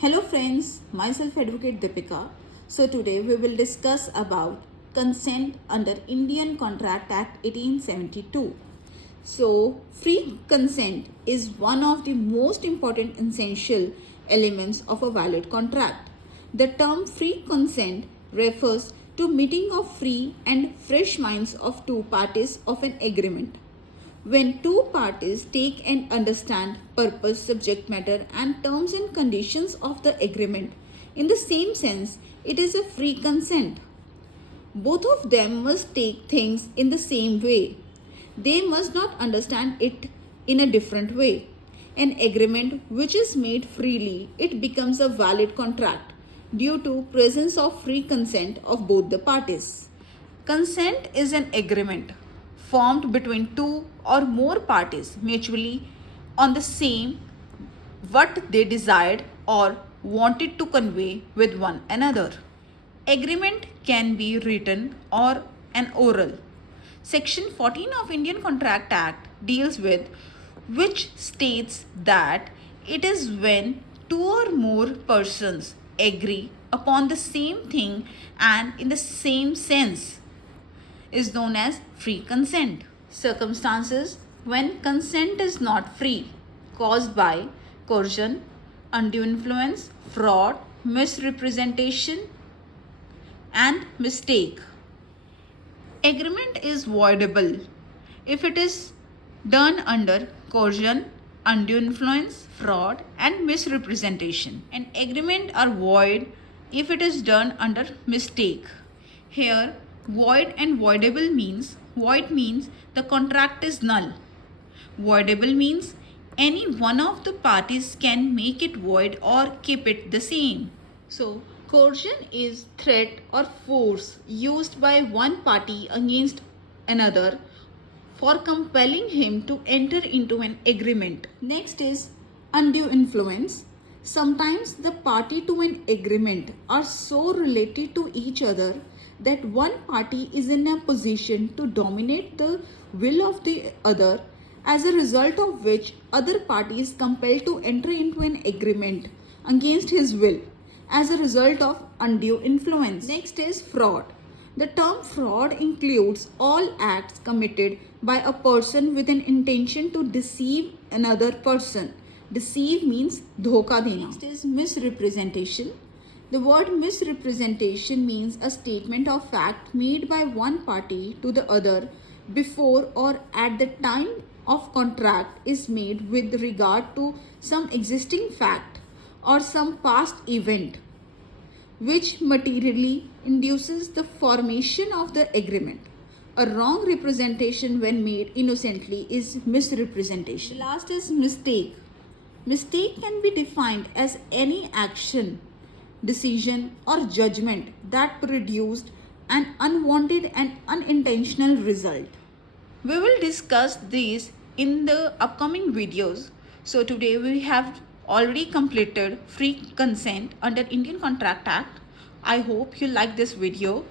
Hello friends, myself Advocate Deepika. So today we will discuss about consent under Indian Contract Act 1872. So free consent is one of the most important essential elements of a valid contract. The term free consent refers to meeting of free and fresh minds of two parties of an agreement. When two parties take and understand purpose, subject matter, and terms and conditions of the agreement in the same sense, it is a free consent. Both of them must take things in the same way. They must not understand it in a different way. An agreement which is made freely, it becomes a valid contract due to presence of free consent of both the parties. Consent is an agreement formed between two or more parties mutually on the same what they desired or wanted to convey with one another. Agreement can be written or an oral. Section 14 of Indian Contract Act deals with which states that it is when two or more persons agree upon the same thing and in the same sense is known as free consent. Circumstances when consent is not free, caused by coercion, undue influence, fraud, misrepresentation, and mistake. Agreement is voidable if it is done under coercion, undue influence, fraud, and misrepresentation. And agreement are void if it is done under mistake. Here, void and voidable means void means the contract is null. Voidable means any one of the parties can make it void or keep it the same. So, coercion is threat or force used by one party against another for compelling him to enter into an agreement. Next is undue influence. Sometimes the party to an agreement are so related to each other that one party is in a position to dominate the will of the other, as a result of which other party is compelled to enter into an agreement against his will as a result of undue influence. Next is fraud. The term fraud includes all acts committed by a person with an intention to deceive another person. Deceive means dhoka dena. Next is misrepresentation. The word misrepresentation means a statement of fact made by one party to the other before or at the time of contract is made with regard to some existing fact or some past event which materially induces the formation of the agreement. A wrong representation when made innocently is misrepresentation. Last is mistake. Mistake can be defined as any action, decision, or judgment that produced an unwanted and unintentional result. We will discuss these in the upcoming videos. So today we have already completed free consent under Indian Contract Act. I hope you like this video.